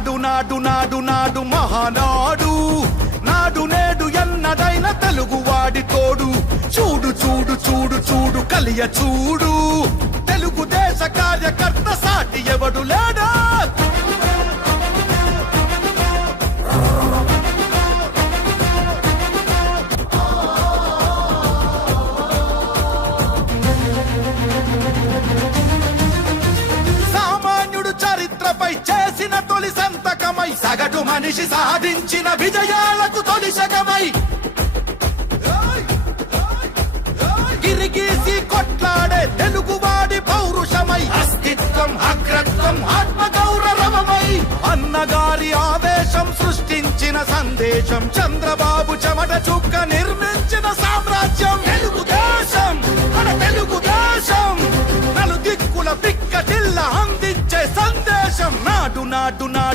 నాడు నాడు నాడు నాడు మహానాడు నాడు నేడు ఎన్నడైన తెలుగువాడి తోడు చూడు చూడు చూడు చూడు కలియ చూడు తెలుగుదేశ కార్యకర్త సాటి ఎవడు లేడా సామాన్యుడు చరిత్రపై చేసిన తొలి సంతకమై సగటు మనిషి సాధించిన విజయాలకు తొలి శకమై గిరిగీసి కొట్లాడే తెలుగువాడి పౌరుషమై అస్తిత్వం అగ్రత్వం ఆత్మగౌరవమై అన్నగారి ఆవేశం సృష్టించిన సందేశం చంద్రబాబు చెమట చుక్క నిర్మించిన సామ్రాజ్యం తెలుగుదేశం మన తెలుగుదేశం నలుదిక్కుల పిక్కటిల్ల అందించే సందేశం నాడు నాడు నాడు